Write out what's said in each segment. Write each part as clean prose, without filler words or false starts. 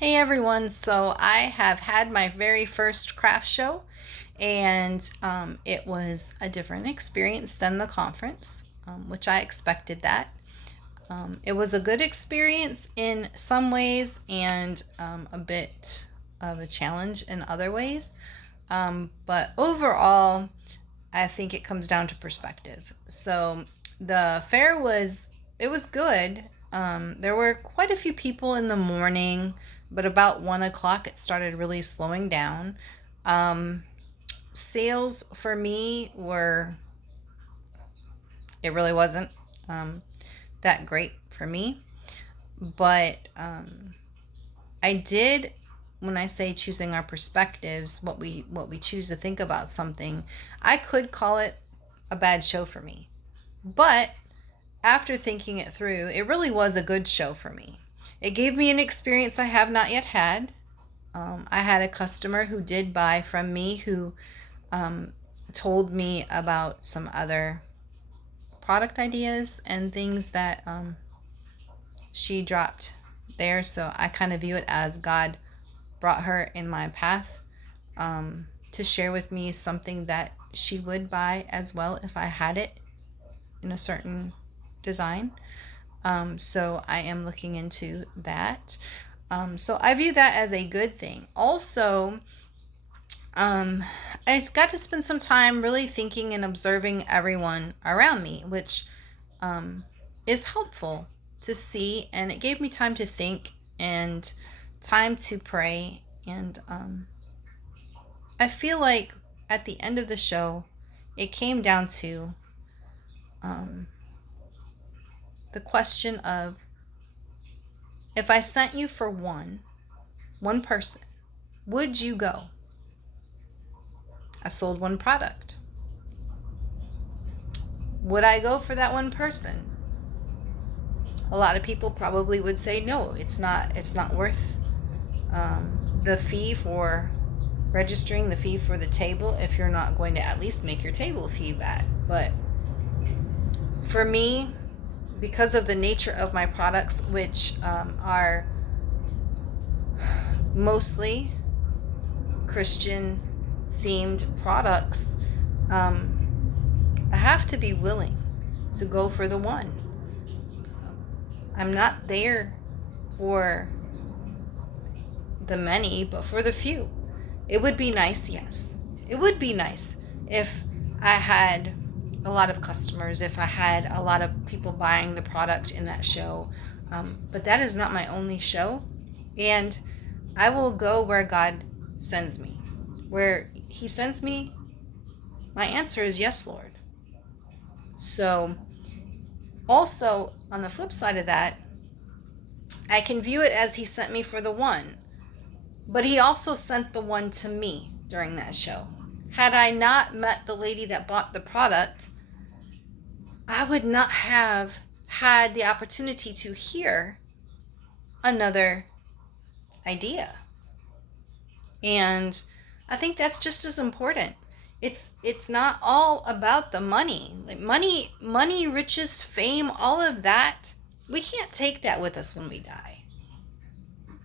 Hey everyone, so I have had my very first craft show, and it was a different experience than the conference, which I expected that. It was a good experience in some ways and a bit of a challenge in other ways. But overall, I think it comes down to perspective. So the fair was good. There were quite a few people in the morning, but about 1 o'clock it started really slowing down. Um, Sales for me were it really wasn't um, that great for me, but I did. When I say choosing our perspectives, what we choose to think about something, I could call it a bad show for me. But after thinking it through, it really was a good show for me. It gave me an experience I have not yet had. I had a customer who did buy from me who um, told me about some other product ideas and things that she dropped there. So I kind of view it as God brought her in my path to share with me something that she would buy as well if I had it in a certain design. So I am looking into that. So I view that as a good thing. Also, um, I got to spend some time really thinking and observing everyone around me, which um, is helpful to see. And it gave me time to think and time to pray. And I feel like at the end of the show, it came down to um, the question of if I sent you for one person, would you go? I sold one product. Would I go for that one person? A lot of people probably would say no. It's not worth the fee for registering, the fee for the table, if you're not going to at least make your table fee back. But for me, because of the nature of my products, which are mostly Christian themed products, I have to be willing to go for the one. I'm not there for the many, but for the few. It would be nice, yes. It would be nice if I had a lot of customers, if I had a lot of people buying the product in that show. But that is not my only show. And I will go where God sends me. Where He sends me, my answer is yes, Lord. So, also, on the flip side of that, I can view it as He sent me for the one. But He also sent the one to me during that show. Had I not met the lady that bought the product, I would not have had the opportunity to hear another idea. And I think that's just as important. It's not all about the money. Like money, riches, fame, all of that. We can't take that with us when we die.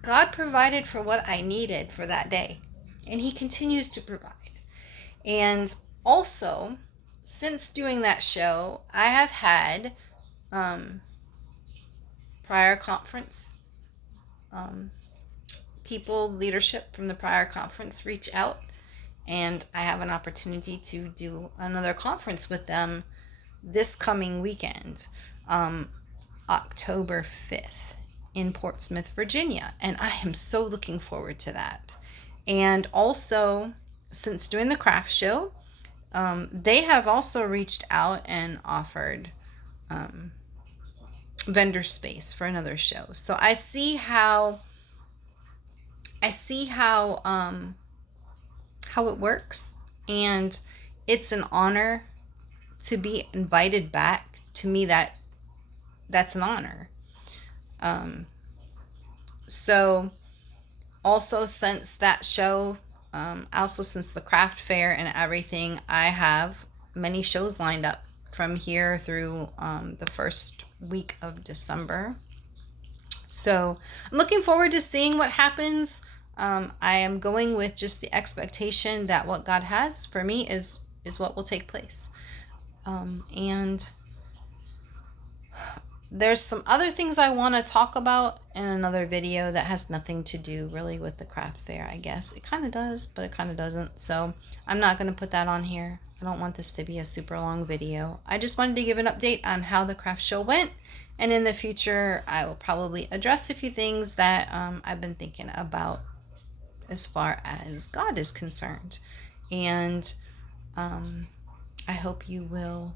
God provided for what I needed for that day, and He continues to provide. And also, since doing that show, I have had um, prior conference um, people, leadership from the prior conference reach out, and I have an opportunity to do another conference with them this coming weekend, um, October 5th in Portsmouth, Virginia. And I am so looking forward to that. And also, since doing the craft show, they have also reached out and offered um, vendor space for another show. So I see how it works, and it's an honor to be invited back. To me, that's an honor. Um, so also since that show, also since the craft fair and everything, I have many shows lined up from here through the first week of December. So I'm looking forward to seeing what happens. I am going with just the expectation that what God has for me is what will take place. And there's some other things I want to talk about in another video that has nothing to do really with the craft fair, I guess. It kind of does, but it kind of doesn't. So I'm not going to put that on here. I don't want this to be a super long video. I just wanted to give an update on how the craft show went. And in the future, I will probably address a few things that I've been thinking about as far as God is concerned. And I hope you will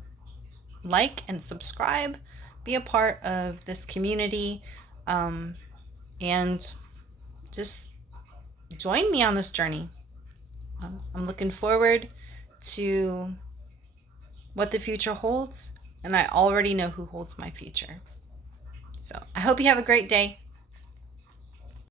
like and subscribe, be a part of this community, and just join me on this journey. I'm looking forward to what the future holds, and I already know who holds my future. So I hope you have a great day.